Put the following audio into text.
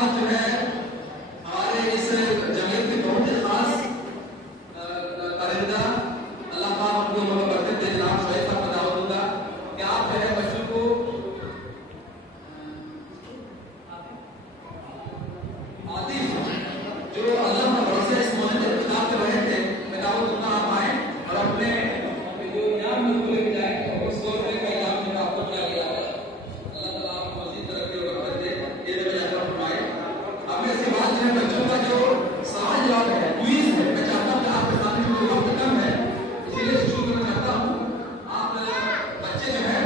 बाद जो है हमारे इस जमीयत के बहुत ही खास परिंदा अल्लाह पाक उनको उम्र में बरकत दे, जनाब शोएब साहब को दावत दूंगा कि आप जो है बच्चों को आतिफ जो अल्लाह का भरोसा इस मोहल्ले में किताब कर रहे थे, मैं दावत दूंगा आप आए और अपने जो इनाम को लेके जाए। उस 100 रुपए का इनाम में आपको क्या लिया है, अल्लाह ताला आपको मजीद तरक्की और बरकत दे, ये जो मैं अल्लाह फरमाए। अब मैं इसके बाद जो है बच्चों का जो सवाल जवाब है, क्विज है, मैं चाहता हूं कि आपके सामने जो वक्त कम है इसीलिए शुरू करना चाहता हूं। आप बच्चे जो है